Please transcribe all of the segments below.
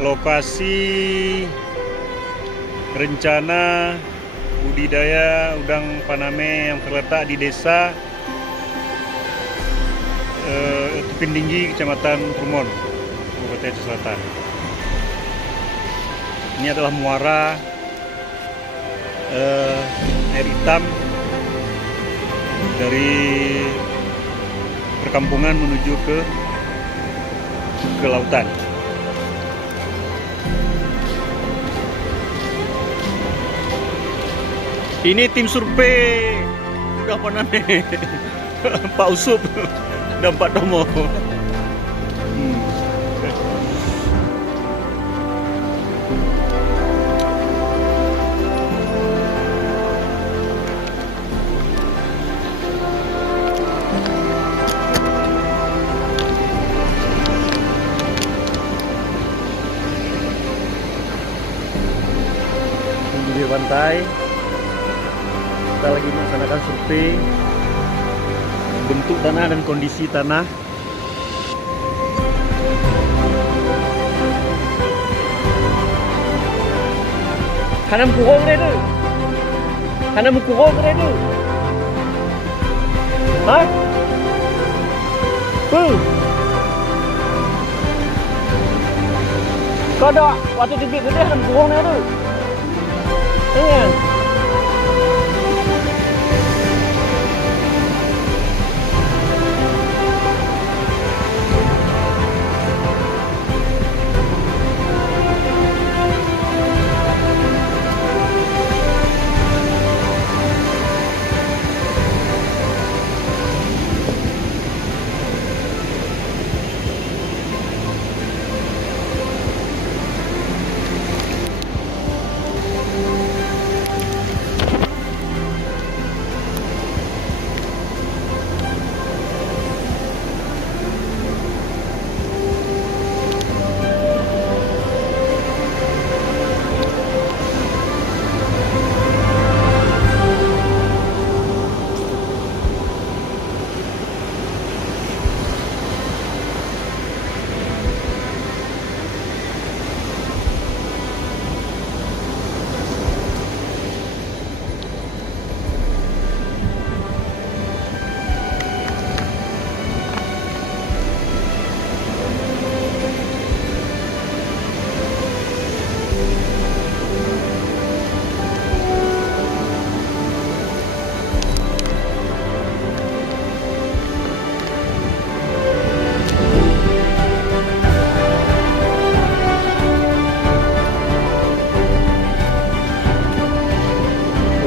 lokasi rencana budidaya udang Paname yang terletak di desa Tupin Tinggi, Kecamatan Krumon, Kabupaten Aceh Selatan. Ini adalah muara air hitam dari perkampungan menuju ke lautan. Ini tim survei udah Paname, Pak Usup dan Pak Tomo. Di pantai kita lagi melaksanakan survei bentuk tanah dan kondisi tanah. Hanam kurang itu, hanam kurang itu, hah? Kau ada waktu tibik gede hanam kurang itu. Iya.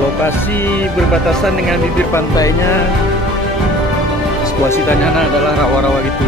Lokasi berbatasan dengan bibir pantainya situasi tanahnya adalah rawa-rawa gitu.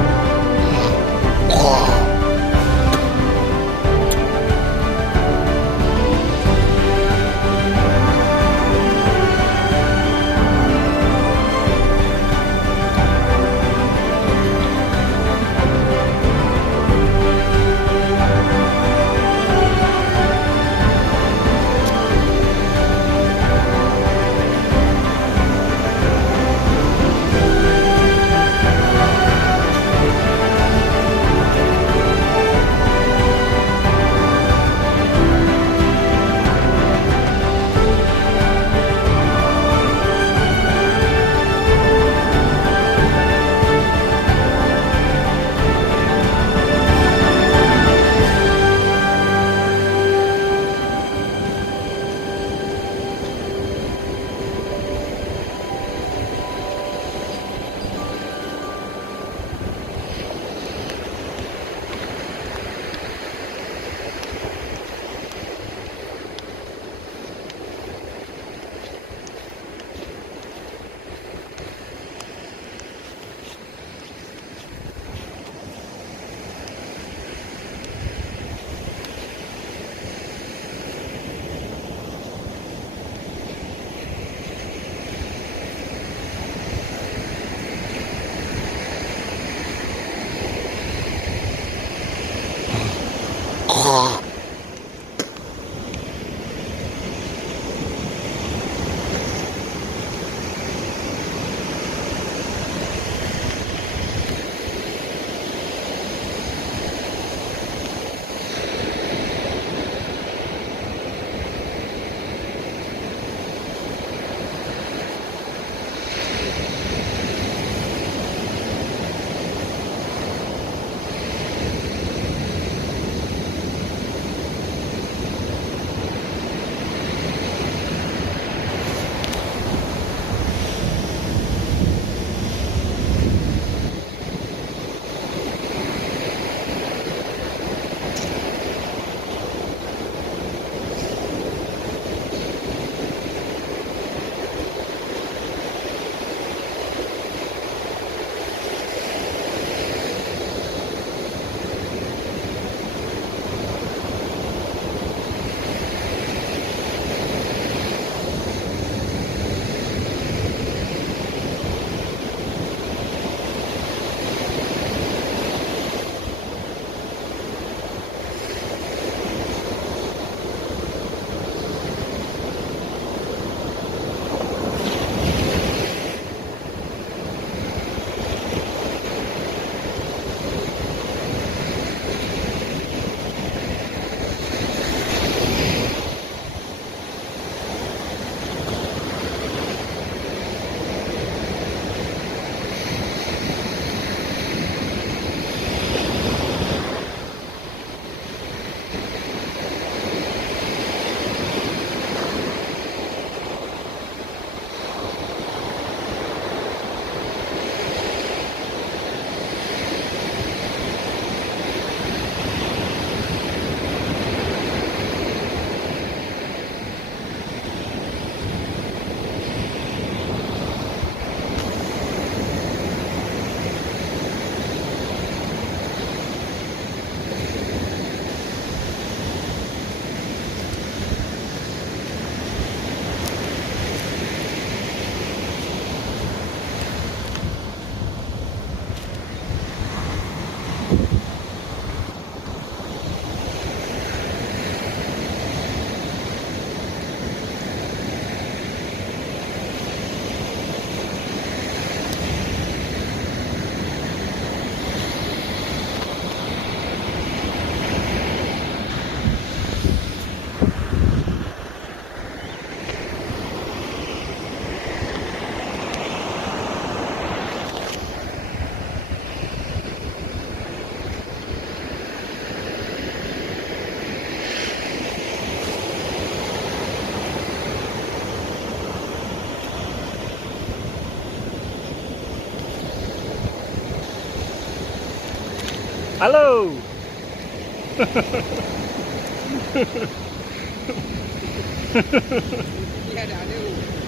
Halo.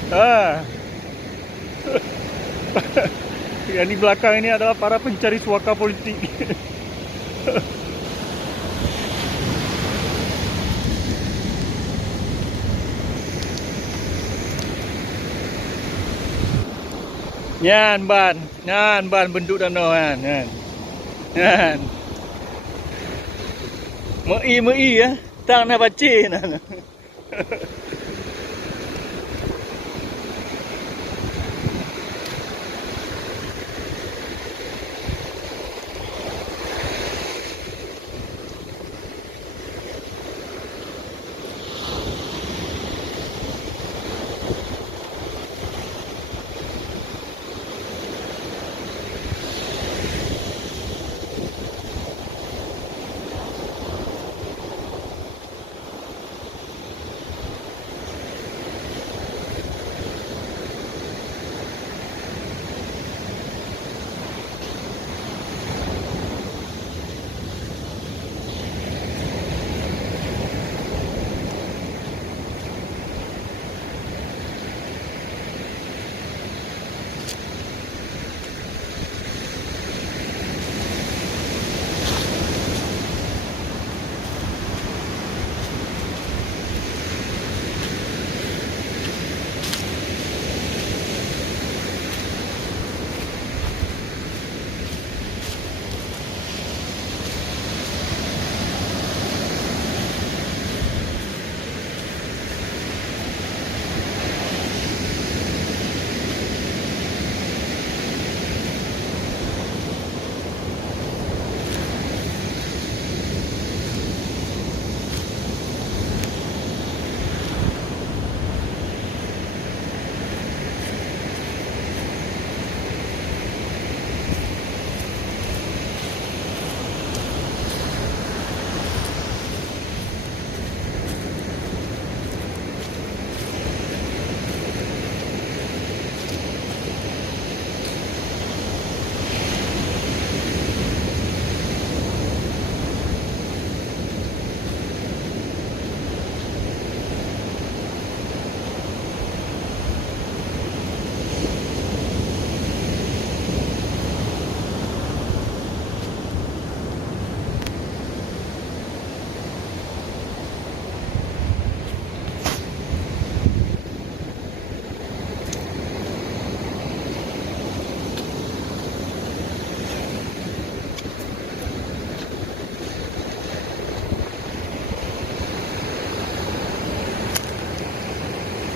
Ah. Yang di belakang ini adalah para pencari suaka politik. Nyan ban bentuk danau kan. Nyan. Mei ya, tang nak baca nah.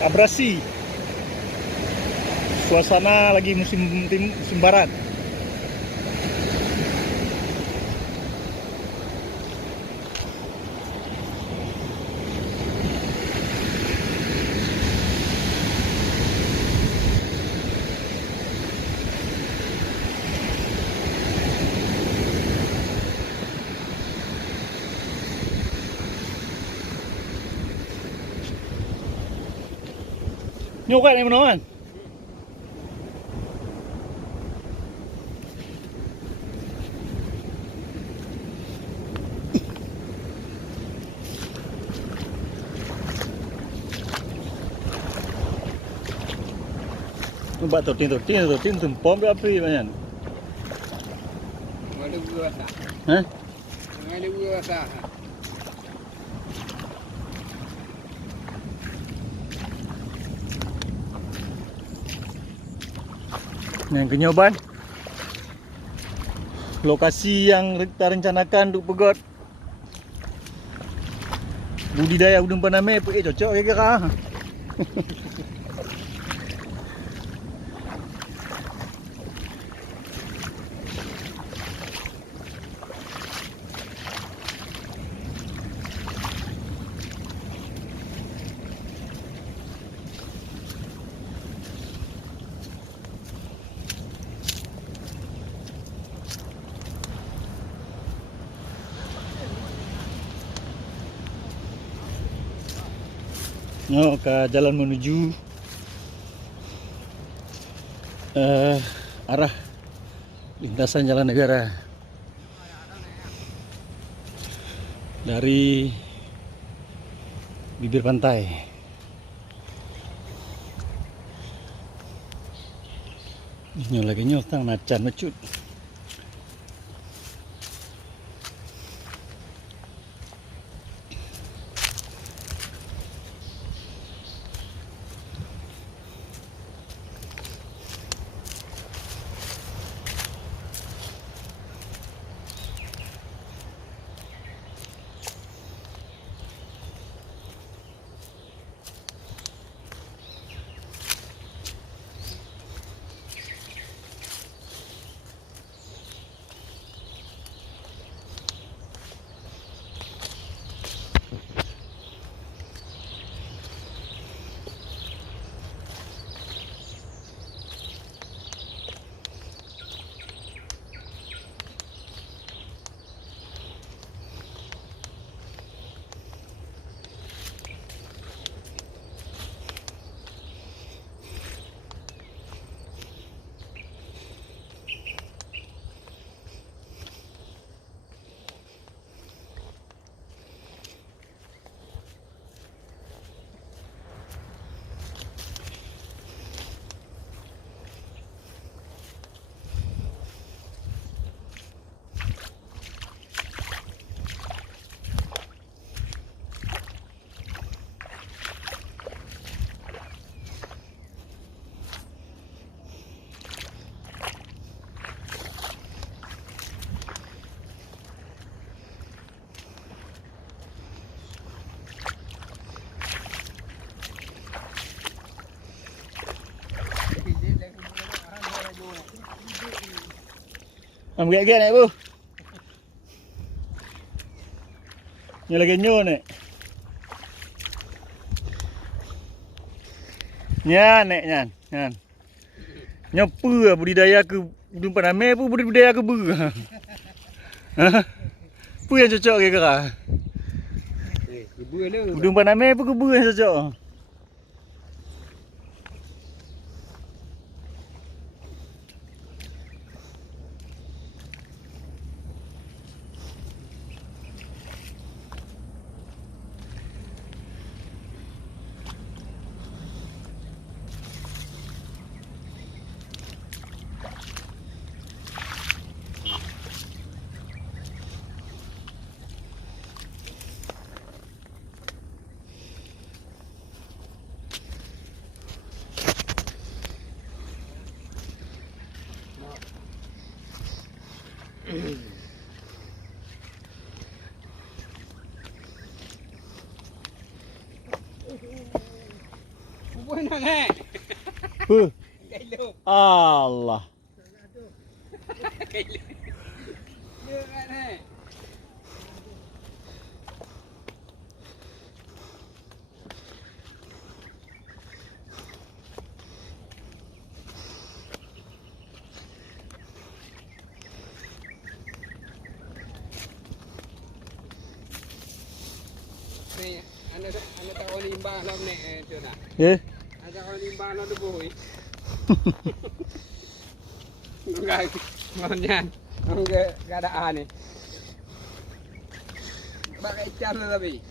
Abrasi. Suasana lagi musim barat. Nyokat ni mana kan? Nampak tin pom api banyak. Ada buah sah. Hah? Ada buah sah. Yang Kenyoban. Lokasi yang kita rencanakan untuk pegot budidaya udang paname cocok kira-kira. Ke jalan menuju arah lintasan jalan negara. dari bibir pantai. Nyo lagi nyo tang nacan macut. Ambil nek bu. Nyo lagi nyo nek. Nyan nek nyan. Nyopa budidaya ke dumpan ame pun budidaya ke ber. Ha? Apa yang cocok ke kera? Ber le. Dumpan ame pun ke ber yang cocok. Buat nak eh. Huh. Kailo. Allah. Kailo. Dia kan eh. Ni, anda tak kau limbah lah ni tu nak. Ya. Ada kau limbah lah tu boy. Enggak, ngonyan. Enggak ada ni. Pakai ikan lah tapi.